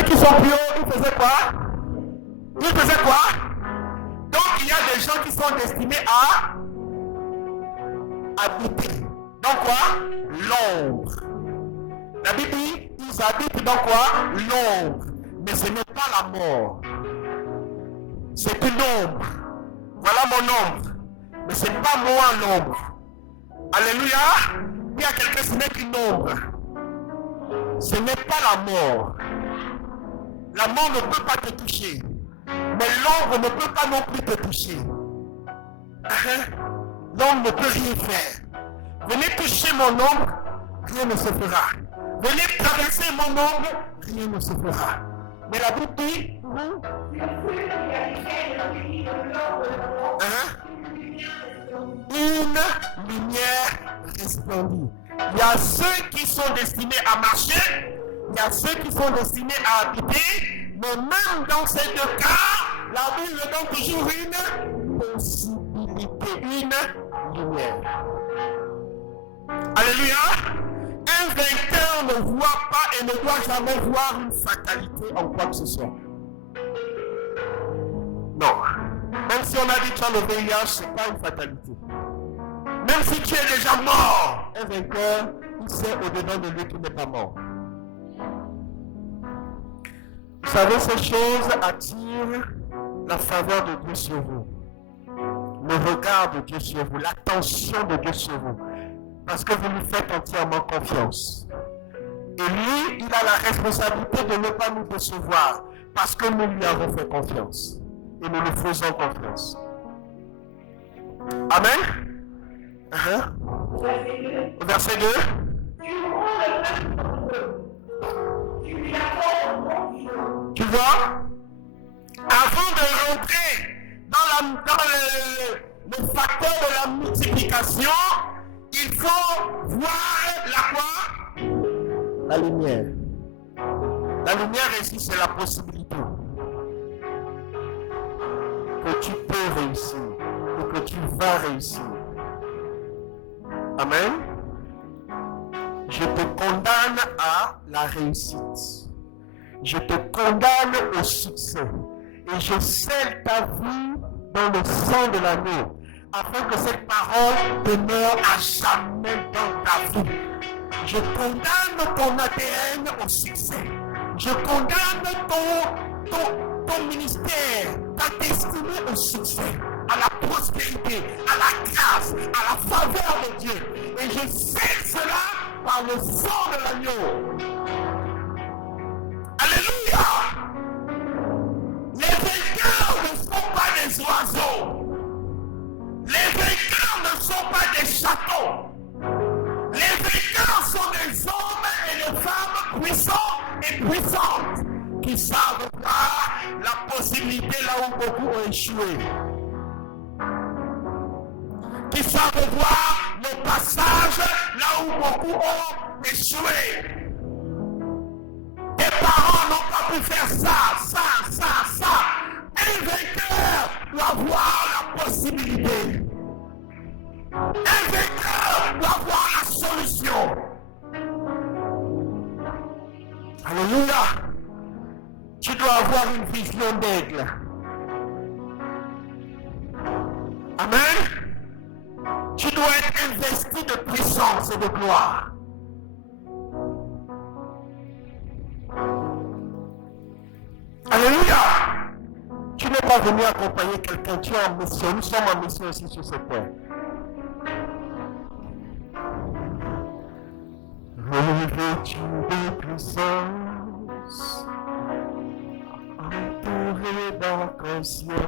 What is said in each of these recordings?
Ceux qui sont plus hauts, ils faisaient quoi? Ils faisaient quoi? Donc il y a des gens qui sont destinés à habiter. Dans quoi? L'ombre. La Bible dit, ils habitent dans quoi? L'ombre. Mais ce n'est pas la mort. C'est une ombre. Voilà mon ombre. Mais ce n'est pas moi l'ombre. Alléluia. Il y a quelqu'un, ce n'est qu'une ombre. Ce n'est pas la mort. La mort ne peut pas te toucher. Mais l'ombre ne peut pas non plus te toucher. L'ombre ne peut rien faire. Venez toucher mon ombre, rien ne se fera. Venez traverser mon ombre, rien ne se fera. Mais la Bible dit, une lumière resplendit. Il y a ceux qui sont destinés à marcher, il y a ceux qui sont destinés à habiter, mais même dans ces deux cas, la Bible donne toujours une possibilité, une lumière. Alléluia. Un vainqueur ne voit pas et ne doit jamais voir une fatalité en quoi que ce soit. Non. Même si on a dit que tu as le VIH, ce n'est pas une fatalité. Même si tu es déjà mort, un vainqueur, il sait au-dedans de lui qu'il n'est pas mort. Vous savez, ces choses attirent la faveur de Dieu sur vous. Le regard de Dieu sur vous, l'attention de Dieu sur vous. Parce que vous lui faites entièrement confiance. Et lui, il a la responsabilité de ne pas nous décevoir. Parce que nous lui avons fait confiance. Et nous lui faisons confiance. Amen. Verset 2. Tu vois? Avant de rentrer dans le facteur de la multiplication, il faut voir la quoi? La lumière. La lumière ici, c'est la possibilité que tu peux réussir et que tu vas réussir. Amen. Je te condamne à la réussite. Je te condamne au succès. Et je scelle ta vie dans le sang de l'agneau, afin que cette parole demeure à jamais dans ta vie. Je condamne ton ADN au succès. Je condamne ton ministère, ta destinée au succès, à la prospérité, à la grâce, à la faveur de Dieu. Et je scelle cela par le sang de l'agneau. Alléluia! Les vainqueurs ne sont pas des oiseaux. Les vainqueurs ne sont pas des châteaux. Les vainqueurs sont des hommes et des femmes puissants et puissantes qui savent voir la possibilité là où beaucoup ont échoué. Qui savent voir le passage là où beaucoup ont échoué. Tes parents n'ont pas pu faire ça. Un vainqueur doit voir la possibilité. Un vainqueur doit voir la solution. Alléluia. Tu dois avoir une vision d'aigle. Amen. Tu dois être investi de puissance et de gloire. Alléluia. Tu n'es pas venu accompagner quelqu'un, tu es en mission. Nous sommes en mission ici sur cette terre. Revêtu de puissance, entouré d'arc-en-ciel.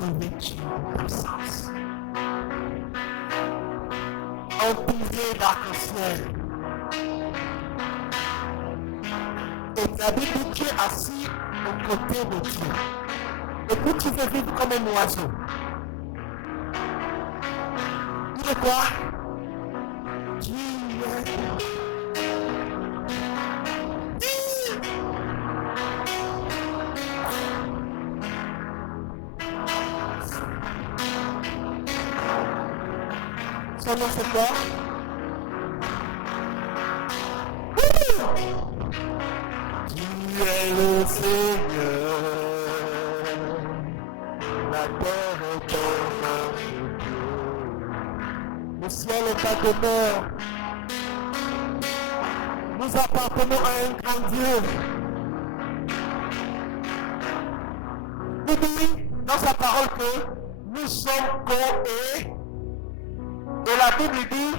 Revêtu de puissance, entouré d'arc-en-ciel. Et la Bible dit que tu es assis au côté de Dieu. Et puis tu veux vivre comme un oiseau. Il est quoi? Dieu son nom c'est quoi? Tu es le Seigneur, la terre est ton Dieu, le ciel est ta demeure. Nous appartenons à un grand Dieu. Il dit dans sa parole que nous sommes co-et la Bible dit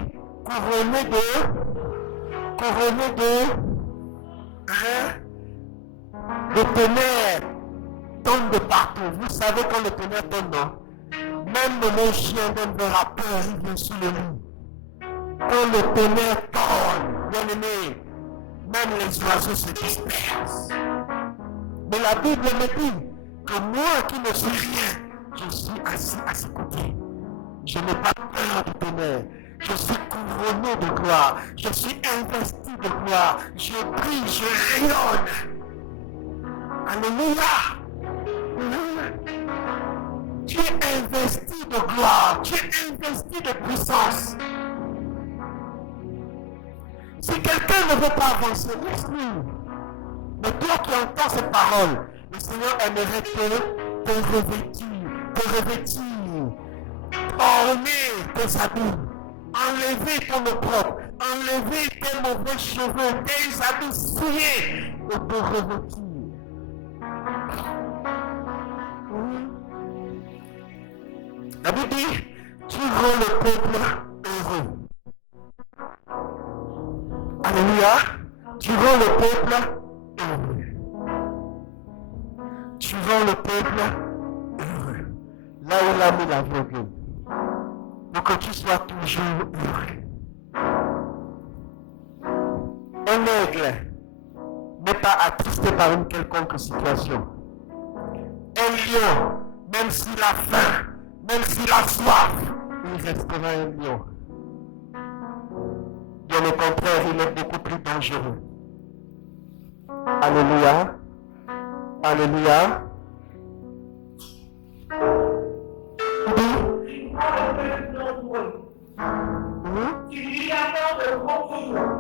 couronnés de tonnerre tombe de partout. Vous savez quand le tonnerre tombe, non? Même le chien donne de la peur, il vient sous le lit. Quand le tonnerre tombe, bien aimé, même les oiseaux se dispersent. Mais la Bible me dit que moi qui ne suis rien, je suis assis à ses côtés. Je n'ai pas peur du tonnerre. Je suis couronné de gloire. Je suis investi de gloire. Je brille, je rayonne. Alléluia. Tu es investi de gloire. Tu es investi de puissance. Si quelqu'un ne veut pas avancer, laisse-lui. Mais toi qui entends cette parole, le Seigneur aimerait te revêtir, orner tes habits, enlever ton opprobre, enlever tes mauvais cheveux, tes habits souillés et te revêtir. La Bible dit, tu rends le peuple heureux. Alléluia. Tu rends le peuple heureux. Tu rends le peuple heureux. Là où il a mis l'aveugle. Pour que tu sois toujours heureux. Un aigle n'est pas attristé par une quelconque situation. Un lion, même s'il a faim, même s'il a soif, il restera un lion. Bien au contraire, il est beaucoup plus dangereux. Alléluia. Alléluia. Tu lui apportes le confinement.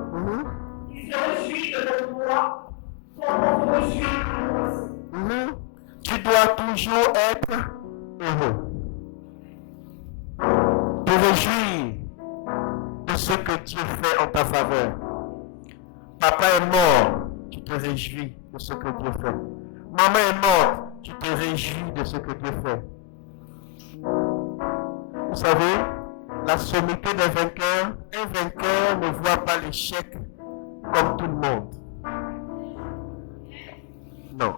Il se réjouit de ton droit, comme on se réjouit à nous. Tu dois toujours être heureux. Te réjouir de ce que Dieu fait en ta faveur. Papa est mort, tu te réjouis de ce que Dieu fait. Maman est morte, tu te réjouis de ce que Dieu fait. Vous savez, la sommité d'un vainqueur, un vainqueur ne voit pas l'échec comme tout le monde. Non.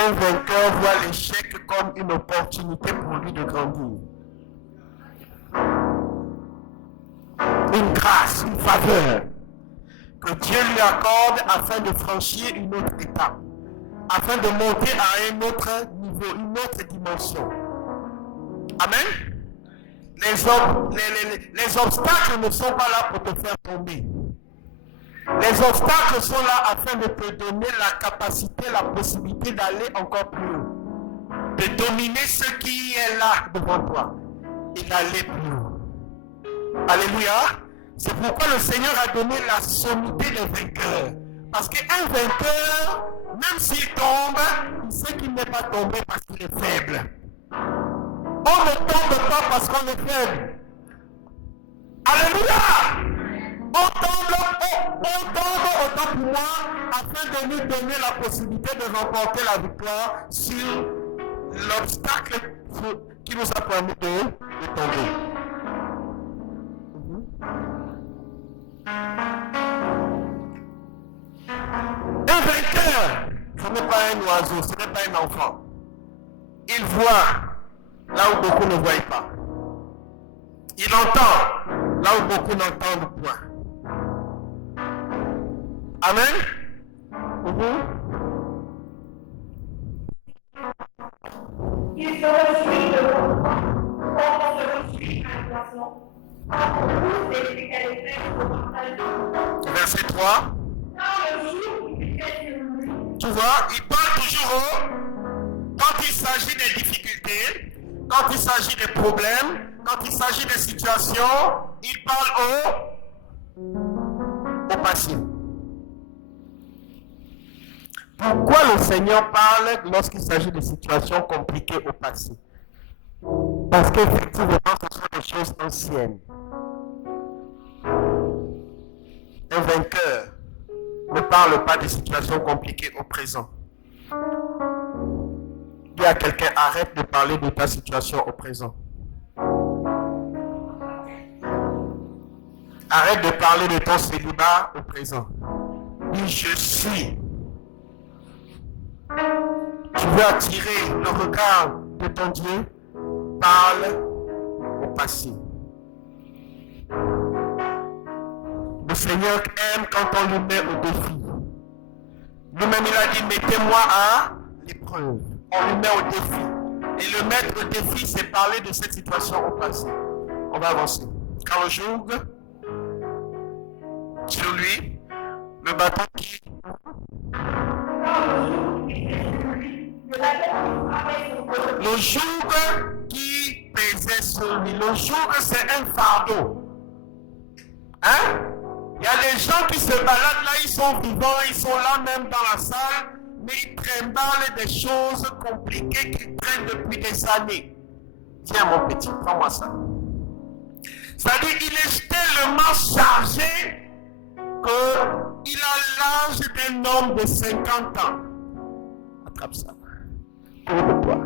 Un vainqueur voit l'échec comme une opportunité pour lui de grandir. Une grâce, une faveur que Dieu lui accorde afin de franchir une autre étape, afin de monter à un autre niveau, une autre dimension. Amen. Les obstacles ne sont pas là pour te faire tomber. Les obstacles sont là afin de te donner la capacité, la possibilité d'aller encore plus haut, de dominer ce qui est là devant toi et d'aller plus haut. Alléluia. C'est pourquoi le Seigneur a donné la sommité des vainqueurs. Parce qu'un vainqueur, même s'il tombe, il sait qu'il n'est pas tombé parce qu'il est faible. On ne tombe pas parce qu'on est faible. Alléluia. On tombe autant pour moi afin de nous donner la possibilité de remporter la victoire sur l'obstacle qui nous a permis de tomber. Un vainqueur, ce n'est pas un oiseau, ce n'est pas un enfant. Il voit là où beaucoup ne voient pas. Il entend là où beaucoup n'entendent point. Amen. Il se réjouit de ton droit, comme on se réjouit à un poisson. Verset 3. Tu vois, il parle toujours quand il s'agit des difficultés, quand il s'agit des problèmes, quand il s'agit des situations, il parle au passé. Pourquoi le Seigneur parle lorsqu'il s'agit de situations compliquées au passé? Parce qu'effectivement, ce sont des choses anciennes. Un vainqueur ne parle pas de situations compliquées au présent. Dis à quelqu'un, arrête de parler de ta situation au présent. Arrête de parler de ton célibat au présent. Dis, je suis. Tu veux attirer le regard de ton Dieu? Parle au passé. Le Seigneur aime quand on lui met au défi. Lui-même, il a dit, mettez-moi à l'épreuve. On lui met au défi. Et le mettre au défi, c'est parler de cette situation au passé. On va avancer. Quand le joug sur lui, le bâton qui... Le joug qui pesait sur lui. Le joug, c'est un fardeau. Hein? Il y a des gens qui se baladent là, ils sont vivants, ils sont là même dans la salle, mais ils trimballent des choses compliquées qu'ils traînent depuis des années. Tiens mon petit, prends-moi ça. C'est-à-dire qu'il est tellement chargé qu'il a l'âge d'un homme de 50 ans. Attrape ça. Cours de toi.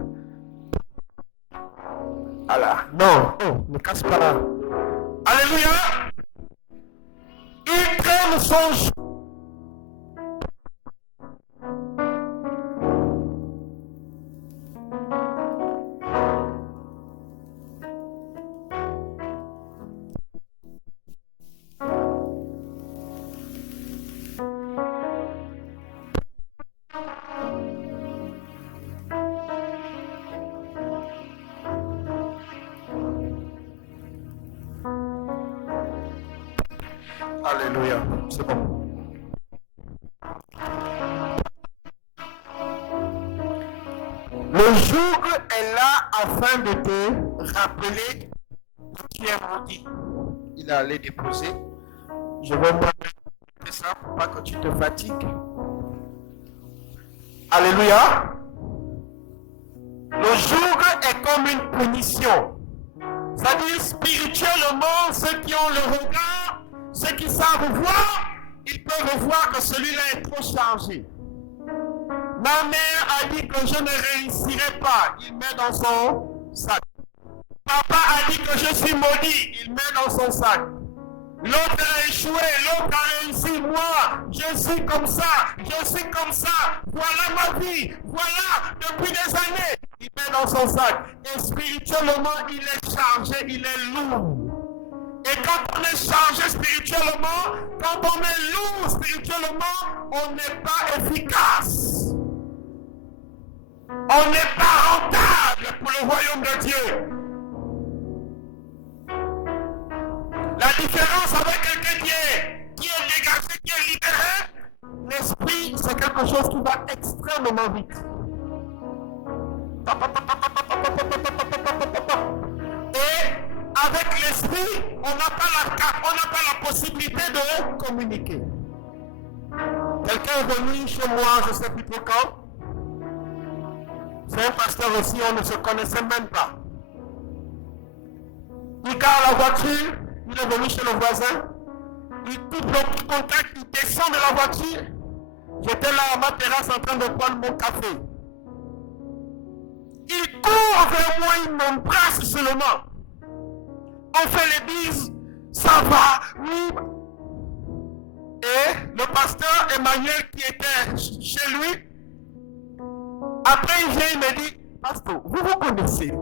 Voilà. Non, ne casse pas là. Alléluia. Il traîne son joug. Alléluia, c'est bon. Le joug est là afin de te rappeler que tu es maudit. Il est allé déposer. Je vais moi faire ça pour pas que tu te fatigues. Alléluia. Le joug est comme une punition. C'est-à-dire spirituellement, ceux qui ont le regard, ceux qui savent voir, ils peuvent voir que celui-là est trop chargé. Ma mère a dit que je ne réussirai pas. Il met dans son sac. Papa a dit que je suis maudit. Il met dans son sac. L'autre a échoué, l'autre a réussi. Moi, je suis comme ça, je suis comme ça. Voilà ma vie. Voilà, depuis des années. Il met dans son sac. Et spirituellement, il est chargé, il est lourd. Et quand on est chargé spirituellement, quand on est lourd spirituellement, on n'est pas efficace. On n'est pas rentable pour le royaume de Dieu. La différence avec quelqu'un qui est dégagé, qui est libéré, l'esprit, c'est quelque chose qui va extrêmement vite. Et avec l'esprit, on n'a pas la possibilité de communiquer. Quelqu'un est venu chez moi, je ne sais plus trop quand. C'est un pasteur aussi, on ne se connaissait même pas. Il garde la voiture, il est venu chez le voisin, il coupe le petit contact, il descend de la voiture. J'étais là à ma terrasse en train de prendre mon café. Il court vers moi, il m'embrasse seulement. On fait les bises, ça va, oui. Et le pasteur Emmanuel qui était chez lui, après il vient, il me dit, pasteur, vous vous connaissez?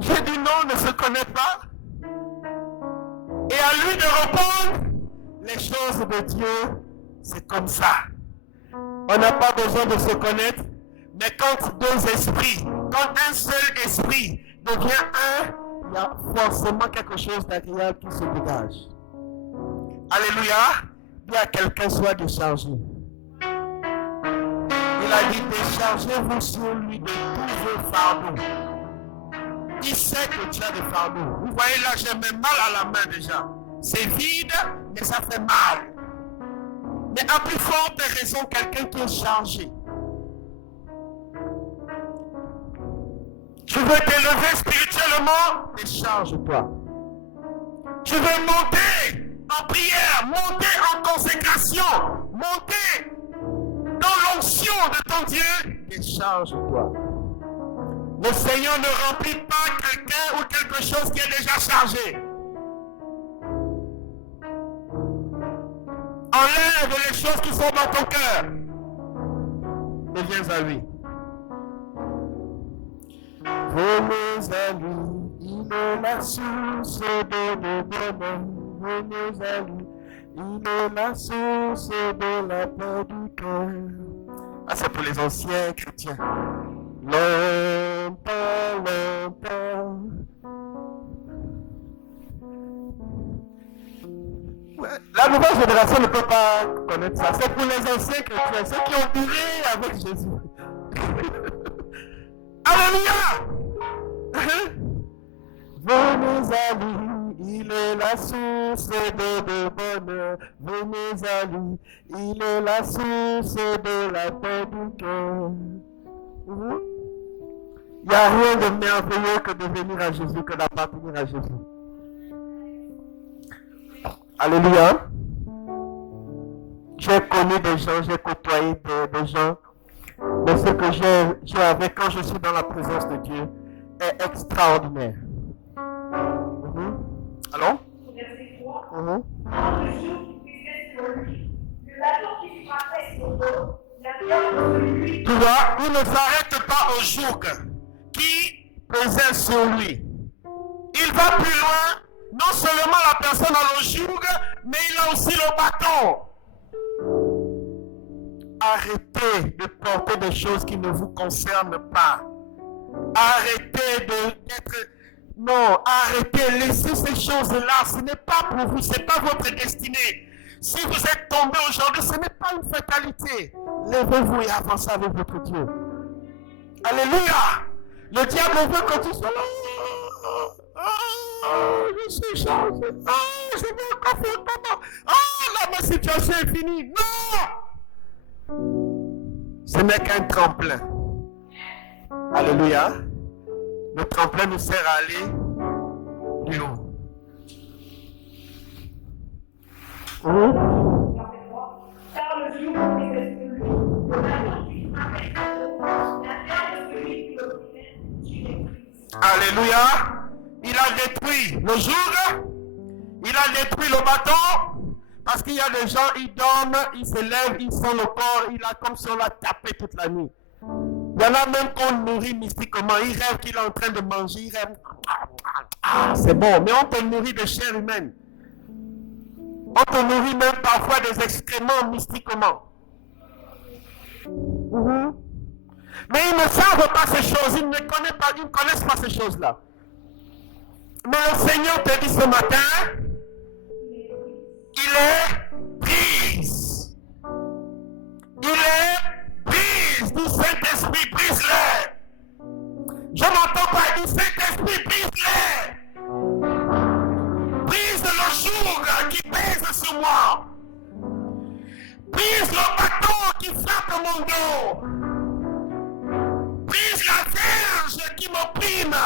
J'ai dit non, on ne se connaît pas. Et à lui de répondre, les choses de Dieu, c'est comme ça. On n'a pas besoin de se connaître, mais quand deux esprits, quand un seul esprit devient un, il y a forcément quelque chose d'agréable qui se dégage. Alléluia. Dis à quelqu'un, soit déchargé. Il a dit, déchargez-vous sur lui de tous vos fardeaux. Il sait que tu as des fardeaux. Vous voyez là, j'ai même mal à la main déjà. C'est vide, mais ça fait mal. Mais à plus forte raison, quelqu'un qui est chargé. Tu veux t'élever spirituellement? Décharge-toi. Tu veux monter en prière, monter en consécration, monter dans l'onction de ton Dieu? Décharge-toi. Le Seigneur ne remplit pas quelqu'un ou quelque chose qui est déjà chargé. Enlève les choses qui sont dans ton cœur et viens à lui. Venez à lui, il est la source de nos bonheurs. Venez à lui, il est la source de la paix du cœur. Ah, c'est pour les anciens chrétiens. Longtemps, longtemps. La nouvelle génération ne peut pas connaître ça. C'est pour les anciens chrétiens, ceux qui ont duré avec Jésus. Alléluia! Venez à lui, il est la source de bonheur. Venez à lui, il est la source de la paix du cœur. Il n'y a rien de merveilleux que de venir à Jésus, que d'appartenir à Jésus. Alléluia. J'ai connu des gens, j'ai côtoyé des gens, mais ce que j'ai avec quand je suis dans la présence de Dieu est extraordinaire. Allô? Verset 3. En le jour qui précède sur lui, le bateau qui frappait sur l'eau, la pierre de lui. Tu vois, il ne s'arrête pas au joug qui pesait sur lui. Il va plus loin. Non seulement la personne a le joug, mais il a aussi le bâton. Arrêtez de porter des choses qui ne vous concernent pas. Arrêtez d'être... Non, arrêtez, laissez ces choses-là. Ce n'est pas pour vous, ce n'est pas votre destinée. Si vous êtes tombé aujourd'hui, ce n'est pas une fatalité. Levez-vous et avancez avec votre Dieu. Alléluia. Le diable veut que tu sois là. Je suis chargé. Je veux encore faire comment? Là, ma situation est finie. Non! Ce n'est qu'un tremplin. Alléluia. Le tremplin nous sert à aller plus haut. Car le jour où il est celui, le bateau qui frappait sur l'eau, la terre de celui qui le prenait, tu l'es prise. Alléluia. Il a détruit le jour, il a détruit le bâton, parce qu'il y a des gens, ils dorment, ils se lèvent, ils sont le corps, il a comme si on l'a tapé toute la nuit. Il y en a même qu'on nourrit mystiquement, ils rêvent qu'il est en train de manger, ils rêvent, c'est bon, mais on te nourrit de chair humaine. On te nourrit même parfois des excréments mystiquement. Mais ils ne savent pas ces choses, ils ne connaissent pas ces choses-là. Mais le Seigneur te dit ce matin, il est prise. Il est prise du Saint-Esprit, brise-les. Je n'entends pas du Saint-Esprit, brise-les. Brise le joug qui pèse sur moi. Brise le bâton qui frappe mon dos. Brise la verge qui m'opprime.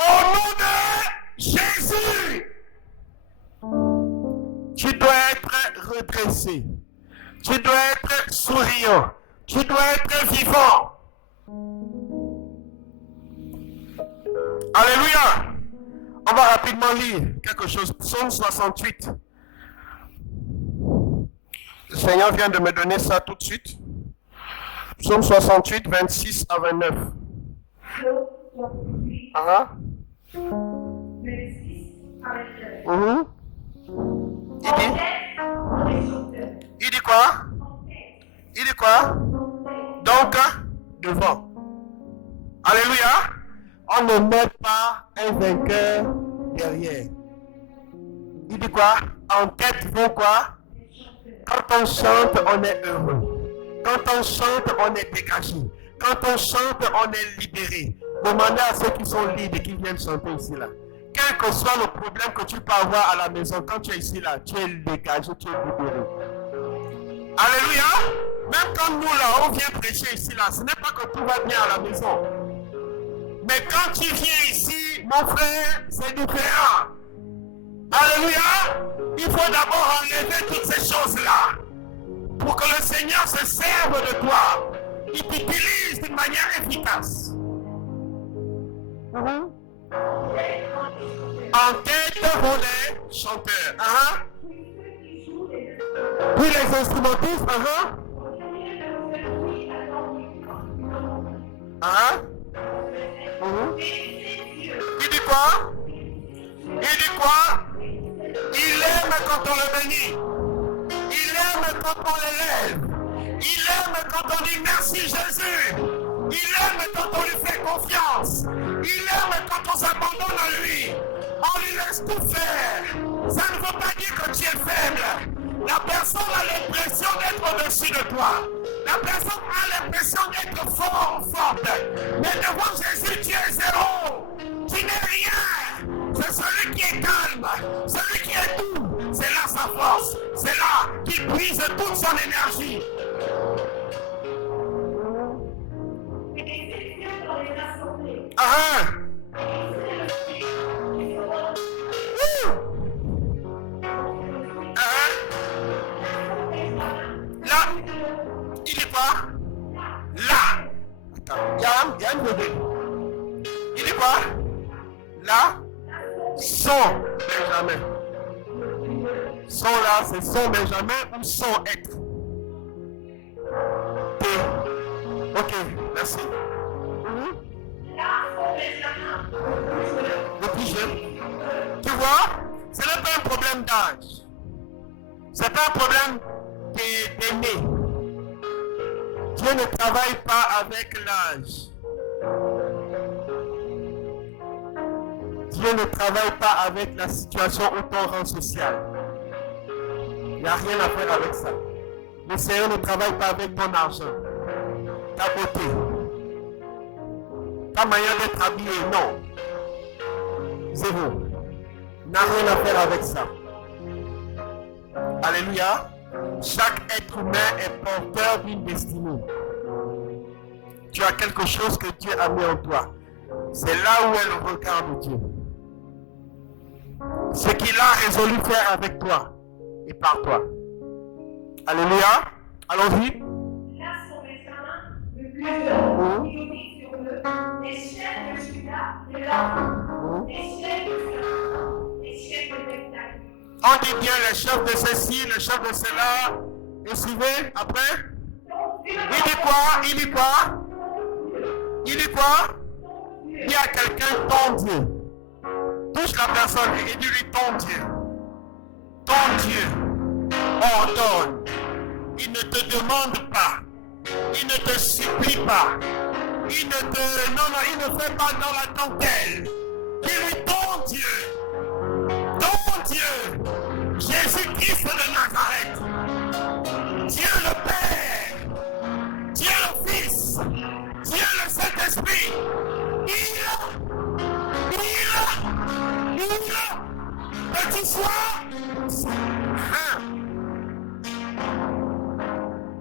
Au nom de Jésus, tu dois être redressé. Tu dois être souriant. Tu dois être vivant. Alléluia. On va rapidement lire quelque chose. Psaume 68. Le Seigneur vient de me donner ça tout de suite. Psaume 68, 26 à 29. Ah. 26 à 29. Il dit quoi? Il dit quoi? Donc, devant. Alléluia. On ne met pas un vainqueur derrière. Il dit quoi? En tête vont quoi? Quand on chante, on est heureux. Quand on chante, on est dégagé. Quand on chante, on est libéré. Demandez à ceux qui sont libres et qui viennent chanter ici là. Quel que soit le problème que tu peux avoir à la maison, quand tu es ici là, tu es dégagé, tu es libéré. Alléluia. Même quand nous là, on vient prêcher ici là, ce n'est pas que tout va bien à la maison. Mais quand tu viens ici, mon frère, c'est différent. Alléluia. Il faut d'abord enlever toutes ces choses-là pour que le Seigneur se serve de toi. Il t'utilise d'une manière efficace. En tête, volet, chanteur. Puis les instrumentistes. Il dit quoi? Il aime quand on le bénit. Il aime quand on l'élève. Il aime quand on dit merci Jésus. Il aime quand on lui fait confiance. Il aime quand on s'abandonne à lui. On lui laisse tout faire. Ça ne veut pas dire que tu es faible. La personne a l'impression d'être au-dessus de toi. La personne a l'impression d'être fort ou forte. Mais devant Jésus, tu es zéro. Tu n'es rien. C'est celui qui est calme. Celui qui est doux. C'est là sa force. C'est là qu'il puise toute son énergie. Là, il dit quoi? Là. Attends, il y a un bébé. Il dit quoi? Là, son Benjamin. Son là, c'est son Benjamin ou son être. P. Ok, merci. Le plus jeune. Tu vois, ce n'est pas un problème d'âge. C'est pas un problème d'aimer. Dieu ne travaille pas avec l'âge. Dieu ne travaille pas avec la situation ou ton rang social. Il n'y a rien à faire avec ça. Le Seigneur ne travaille pas avec ton argent, ta beauté, ta manière d'être habillé, non. Zéro. N'a rien à faire avec ça. Alléluia. Chaque être humain est porteur d'une destinée. Tu as quelque chose que Dieu a mis en toi. C'est là où est le regard de Dieu. Ce qu'il a résolu faire avec toi et par toi. Alléluia. Allons-y. Là, son examen, le plus jeune, il obéit sur eux, les chefs de Juda, les chefs de Saint, les chefs de Bethany. On dit bien les chefs de ceci, les chefs de cela. Et suivez après. Il dit quoi? Il dit quoi? Il dit quoi? Il y a quelqu'un, ton Dieu. Touche la personne et dis-lui ton Dieu. Ton Dieu ordonne. Il ne te demande pas. Il ne te supplie pas. Il ne fait pas dans la dentelle. Dis-lui ton Dieu. Ton Dieu. Jésus-Christ de Nazareth. Dieu le Père. Dieu le Fils. Dieu le Saint-Esprit. Que tu sois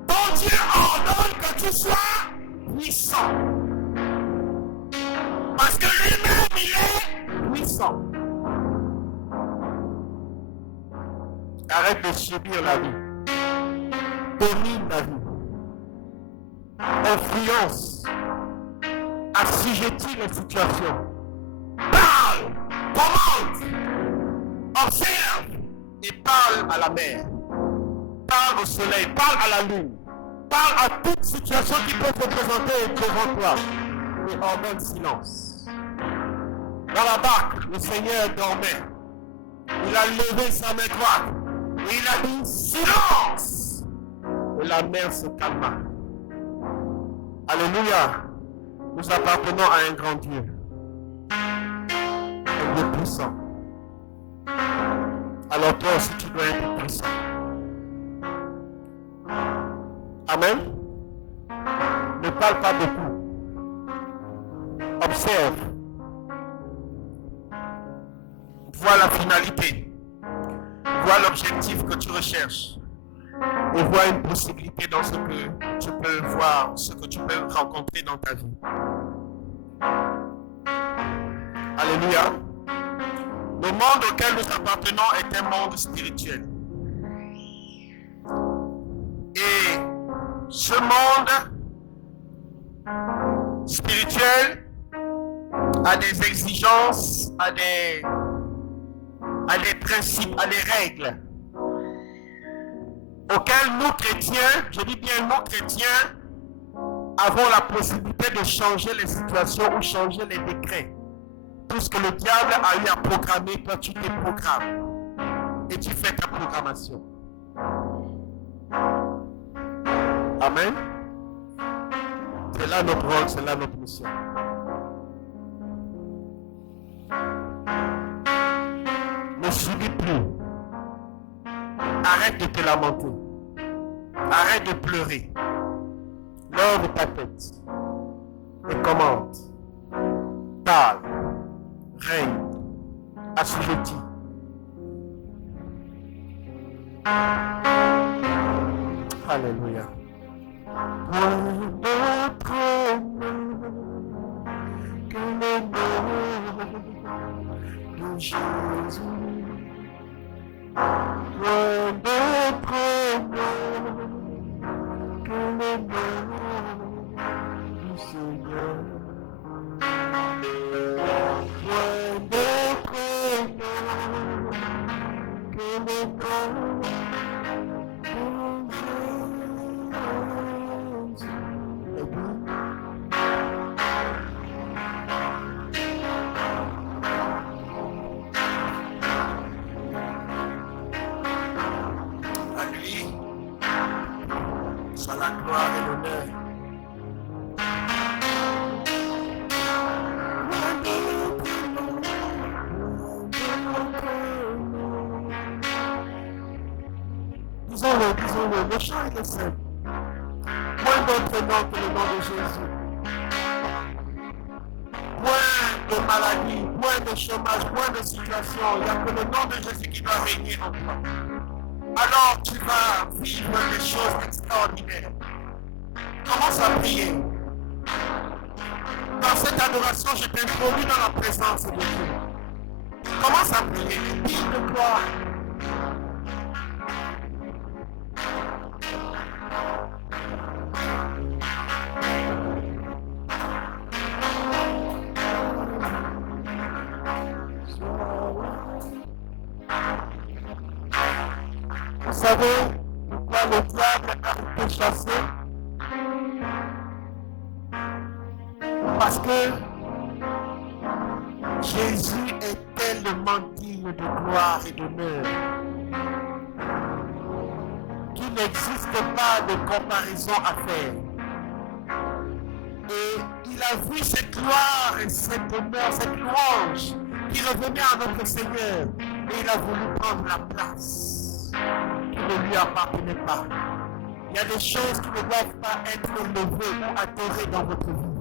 ton Dieu ordonne que tu sois puissant. Parce que lui-même, il est puissant. Arrête de subir la vie. Domine la vie. Influence. Assujettis les situations. Parle. Commande. Observe et parle à la mer. Parle au soleil, parle à la lune. Parle à toute situation qui peut se présenter devant toi. Et ordonne silence. Dans la barque, le Seigneur dormait. Il a levé sa main droite. Et il a dit silence. Et la mer se calma. Alléluia. Nous appartenons à un grand Dieu. Un Dieu puissant. Alors toi aussi tu dois être puissant. Amen. Ne parle pas beaucoup. Observe. Vois la finalité. Vois l'objectif que tu recherches. Et vois une possibilité dans ce que tu peux voir, ce que tu peux rencontrer dans ta vie. Alléluia. Le monde auquel nous appartenons est un monde spirituel. Et ce monde spirituel a des exigences, a des principes, a des règles auxquelles nous chrétiens, je dis bien nous chrétiens, avons la possibilité de changer les situations ou changer les décrets. Tout ce que le diable a eu à programmer, toi tu te programmes et tu fais ta programmation. Amen. C'est là notre rôle, c'est là notre mission. Ne subis plus. Arrête de te lamenter. Arrête de pleurer. Lève ta tête et commente. Parle. Règne. Assujetti. Alléluia. Point d'autre nom que le nom de Jésus. Point d'autre nom que le nom du Seigneur. Point d'autre nom que le nom de Jésus. La gloire et l'honneur. Disons-le, le chant est simple. Point d'autre nom que le nom de Jésus. Point de maladie, point de chômage, point de situation. Il n'y a que le nom de Jésus qui doit régner en toi. Alors tu vas vivre des choses extraordinaires. Commence à prier. Dans cette adoration, je t'introduis dans la présence de Dieu. Commence à prier. Dis de gloire. Vous savez pourquoi le diable a été chassé? Parce que Jésus est tellement digne de gloire et d'honneur qu'il n'existe pas de comparaison à faire. Et il a vu cette gloire et cet honneur, cette louange qui revenait à notre Seigneur. Et il a voulu prendre la place qui ne lui appartenait pas. Il y a des choses qui ne doivent pas être élevées ou adorées dans votre vie.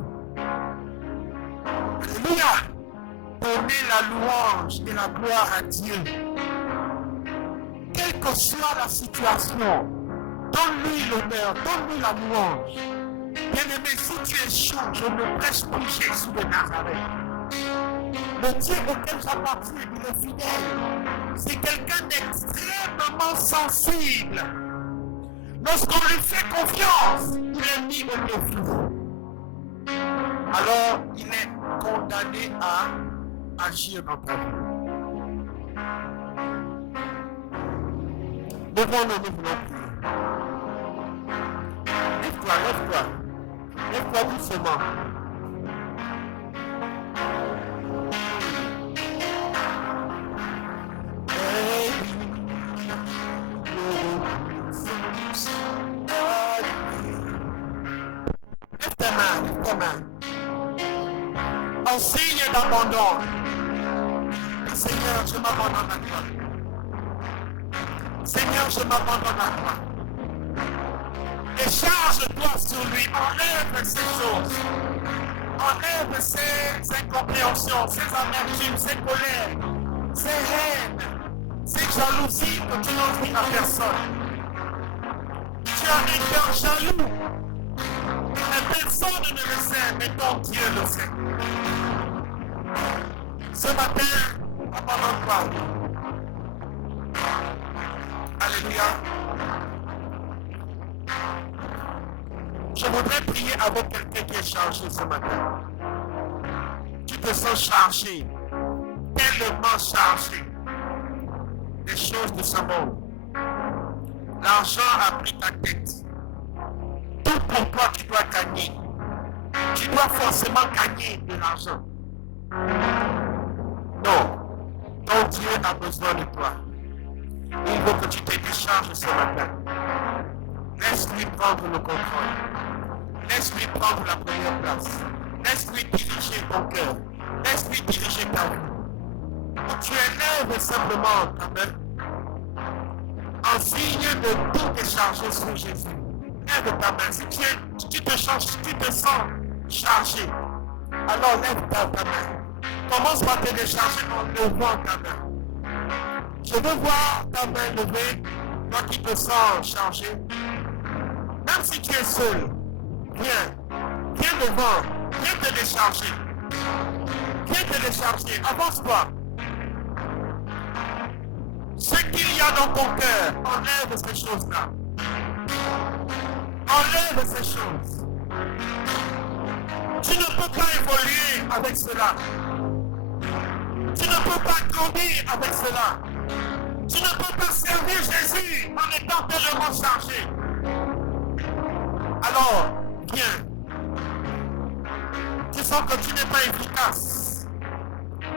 Alléluia! Donnez la louange et la gloire à Dieu. Quelle que soit la situation, donne-lui l'honneur, donne-lui la louange. Bien-aimé, si tu es chaud, je ne prêche plus Jésus de Nazareth. Le Dieu auquel j'appartiens, il est fidèle. C'est quelqu'un d'extrêmement sensible. Lorsqu'on lui fait confiance, il est mis au défi. Alors, il est condamné à agir dans ta vie. Lève-nous, nous voulons prier. Lève-toi, lève-toi. Lève-toi doucement. Lève ta main, lève ta main. En signe d'abandon. Seigneur, je m'abandonne à toi. Seigneur, je m'abandonne à toi. Décharge-toi sur lui, enlève ces choses. Enlève ces incompréhensions, ces amertumes, ces colères, ces haines, ces jalousies que tu n'as dit à personne. Tu as un cœur jaloux. Et personne ne le sait, mais ton Dieu le sait. Ce matin, abandonne pas. Alléluia. Je voudrais prier avec quelqu'un qui est chargé ce matin. Tu te sens chargé, tellement chargé des choses de ce monde. L'argent a pris ta tête. Tout pour toi, tu dois gagner. Tu dois forcément gagner de l'argent. Non, ton Dieu a besoin de toi. Il veut que tu te décharges ce matin. Laisse-lui prendre le contrôle. Laisse-lui prendre la première place. Laisse-lui diriger ton cœur. Laisse-lui diriger ta vie. Tu élèves simplement ta main en signe de tout décharger sur Jésus. Lève ta main. Si tu te sens chargé, alors lève ta main. Commence par te décharger en levant ta main. Je veux voir ta main levée, toi qui te sens chargé. Même si tu es seul, viens devant, viens te décharger. Viens te décharger, avance-toi. Ce qu'il y a dans ton cœur, enlève ces choses-là. Enlève ces choses. Tu ne peux pas évoluer avec cela. Tu ne peux pas grandir avec cela. Tu ne peux pas servir Jésus en étant tellement chargé. Alors, viens. Tu sens que tu n'es pas efficace.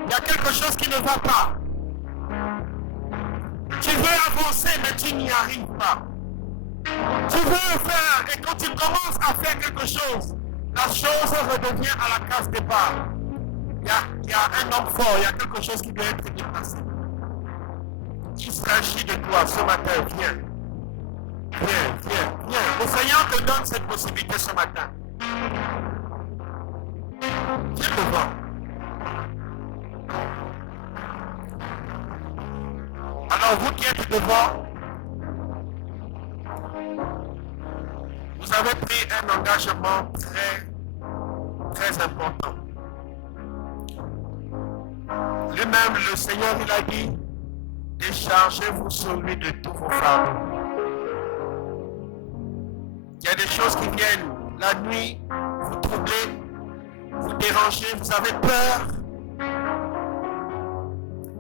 Il y a quelque chose qui ne va pas. Tu veux avancer, mais tu n'y arrives pas. Tu veux faire, et quand tu commences à faire quelque chose, la chose redevient à la case départ. Il y a un homme fort, il y a quelque chose qui doit être dépassé. Il s'agit de toi ce matin, viens. Viens. Le Seigneur te donne cette possibilité ce matin. Viens devant. Alors vous qui êtes devant, vous avez pris un engagement très important. Lui-même, le Seigneur, il a dit, déchargez-vous sur lui de tous vos fardeaux. Il y a des choses qui viennent la nuit, vous troublez, vous dérangez, vous avez peur.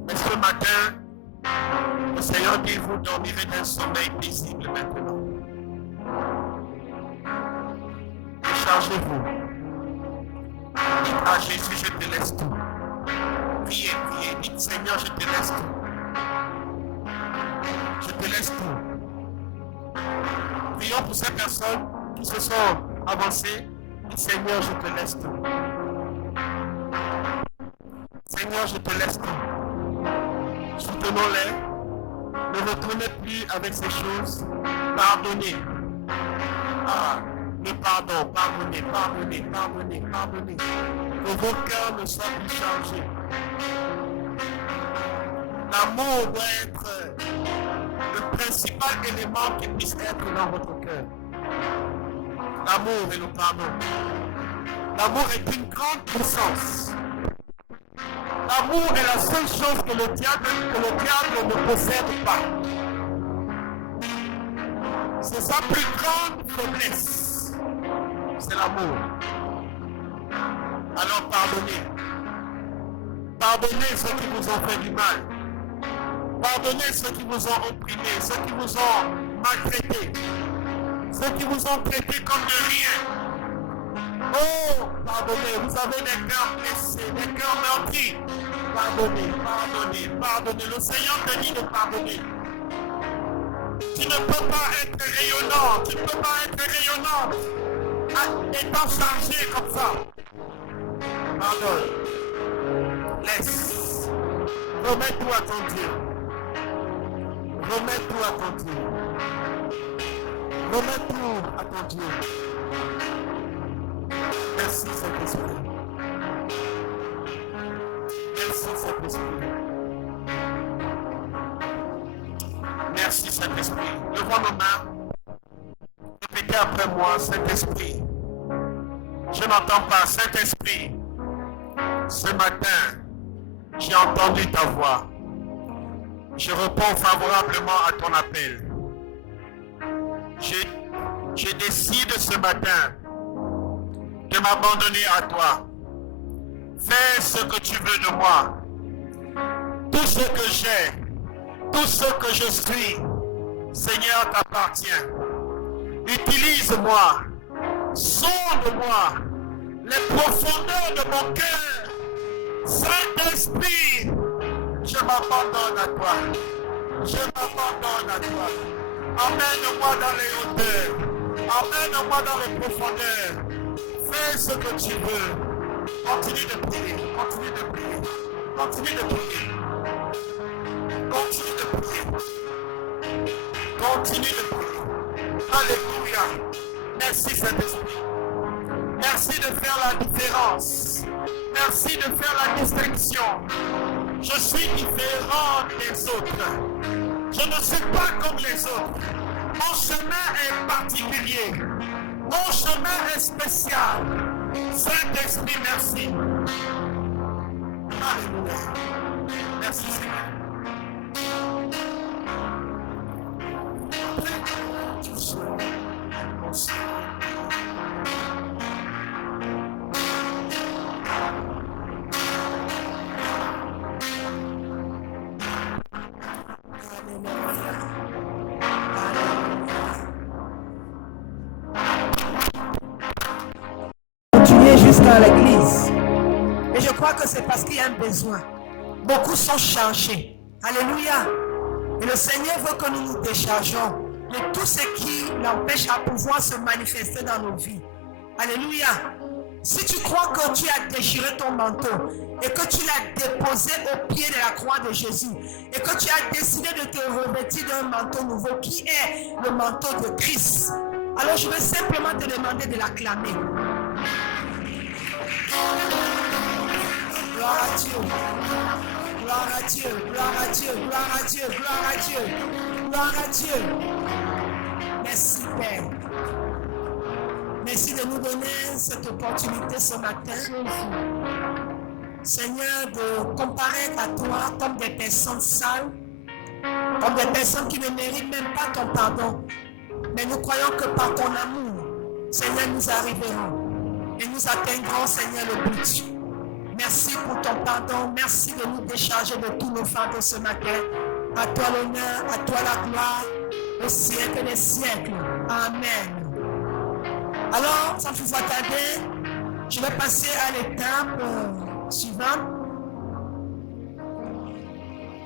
Mais ce matin, le Seigneur dit, vous dormirez d'un sommeil paisible maintenant. Déchargez-vous. Dites à Jésus, je te laisse tout. Priez. Dites, Seigneur, je te laisse tout. Je te laisse tout. Prions pour ces personnes qui se sont avancées. Dites, Seigneur, je te laisse tout. Seigneur, je te laisse tout. Soutenons-les. Ne retournez plus avec ces choses. Pardonnez. Le pardon, pardonnez. Que vos cœurs ne soient plus chargés. L'amour doit être le principal élément qui puisse être dans votre cœur. L'amour et le pardon. L'amour est une grande puissance. L'amour est la seule chose que le diable ne possède pas. C'est sa plus grande faiblesse. C'est l'amour. Alors pardonnez. Pardonnez ceux qui vous ont fait du mal. Pardonnez ceux qui vous ont opprimés, ceux qui vous ont maltraités, ceux qui vous ont traité comme de rien. Oh, pardonnez, vous avez des cœurs blessés, des cœurs meurtris. Pardonnez. Le Seigneur te dit de pardonner. Tu ne peux pas être rayonnant, étant chargé comme ça. Pardonne. Laisse. Remets tout à ton Dieu. Remets tout à ton Dieu. Merci Saint-Esprit. Saint-Esprit. Merci Saint-Esprit. Levons nos mains. Répétez après moi, Saint-Esprit. Je n'entends pas, Saint-Esprit. Ce matin, j'ai entendu ta voix. Je réponds favorablement à ton appel. Je décide ce matin de m'abandonner à toi. Fais ce que tu veux de moi. Tout ce que j'ai, tout ce que je suis, Seigneur, t'appartient. Utilise-moi, sonde-moi les profondeurs de mon cœur. Saint-Esprit, je m'abandonne à toi. Je m'abandonne à toi. Emmène-moi dans les hauteurs. Emmène-moi dans les profondeurs. Fais ce que tu veux. Continue de prier. Continue de prier. Continue de prier. Continue de prier. Continue de prier. Alléluia. Merci Saint-Esprit. Merci de faire la différence. Merci de faire la distinction. Je suis différent des autres. Je ne suis pas comme les autres. Mon chemin est particulier. Mon chemin est spécial. Saint-Esprit, merci. Alléluia. Merci Seigneur. Jusqu'à l'église. Et je crois que c'est parce qu'il y a un besoin. Beaucoup sont chargés. Alléluia. Et le Seigneur veut que nous nous déchargeons de tout ce qui l'empêche à pouvoir se manifester dans nos vies. Alléluia. Si tu crois que tu as déchiré ton manteau et que tu l'as déposé au pied de la croix de Jésus et que tu as décidé de te revêtir d'un manteau nouveau qui est le manteau de Christ, alors je vais simplement te demander de l'acclamer. Gloire à Dieu, gloire à Dieu, gloire à Dieu, gloire à Dieu, gloire à Dieu, gloire à Dieu. Merci Père. Merci de nous donner cette opportunité ce matin, Seigneur, de comparer à toi comme des personnes sales, comme des personnes qui ne méritent même pas ton pardon. Mais nous croyons que par ton amour, Seigneur, nous arriverons et nous atteindrons, Seigneur, le but. Merci pour ton pardon. Merci de nous décharger de tous nos fardeaux ce matin. À toi l'honneur, à toi la gloire, au siècle des siècles. Amen. Alors, sans plus attarder, je vais passer à l'étape suivante.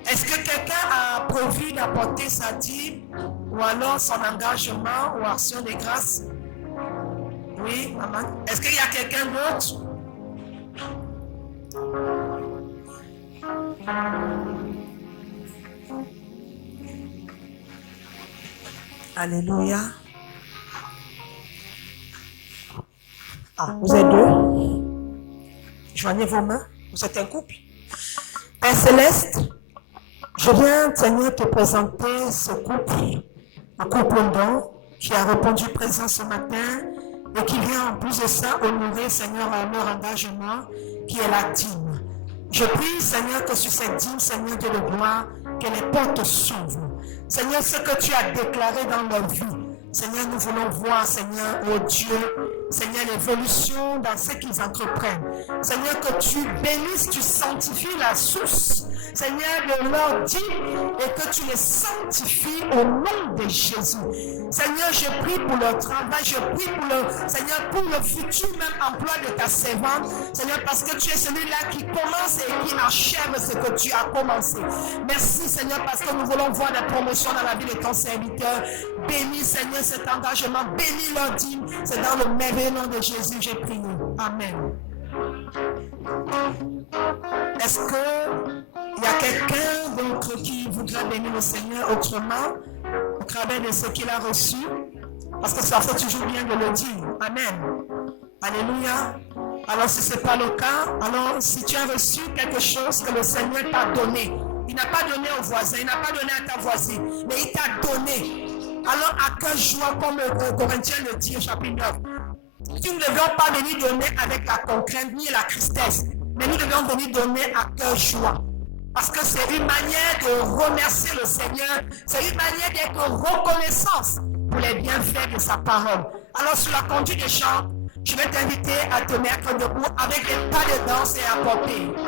Est-ce que quelqu'un a prévu d'apporter sa dîme ou alors son engagement ou action de grâce? Oui, maman. Est-ce qu'il y a quelqu'un d'autre? Alléluia. Ah, vous êtes deux. Joignez vos mains. Vous êtes un couple. Père Céleste, je viens, Seigneur, te présenter ce couple, un couple don qui a répondu présent ce matin et qui vient en plus de ça honorer, Seigneur, leur engagement qui est la dîme. Je prie, Seigneur, que sur cette dîme, Seigneur Dieu de gloire, que les portes s'ouvrent. Seigneur, ce que tu as déclaré dans leur vie, Seigneur, nous voulons voir, Seigneur, oh Dieu, Seigneur, l'évolution dans ce qu'ils entreprennent. Seigneur, que tu bénisses, tu sanctifies la source, Seigneur, de leur dîme et que tu les sanctifies au nom de Jésus. Seigneur, je prie pour leur travail, je prie pour le, Seigneur, pour le futur même emploi de ta servante. Seigneur, parce que tu es celui-là qui commence et qui achève ce que tu as commencé. Merci, Seigneur, parce que nous voulons voir des promotions dans la vie de ton serviteur. Bénis, Seigneur, cet engagement. Bénis leur dîme. C'est dans le merveilleux nom de Jésus, j'ai prié. Amen. Est-ce qu'il y a quelqu'un d'autre qui voudrait bénir le Seigneur autrement, au travers de ce qu'il a reçu? Parce que ça fait toujours bien de le dire. Amen. Alléluia. Alors, si ce n'est pas le cas, alors si tu as reçu quelque chose que le Seigneur t'a donné, il n'a pas donné au voisin, il n'a pas donné à ta voisine, mais il t'a donné. Alors, à cœur joie, comme Corinthiens le dit au chapitre 9, nous ne devions pas venir donner avec la contrainte ni la tristesse, mais nous devions venir donner à cœur joie. Parce que c'est une manière de remercier le Seigneur, c'est une manière d'être reconnaissance pour les bienfaits de sa parole. Alors, sur la conduite des chants, je vais t'inviter à te mettre debout avec des pas de danse et à porter.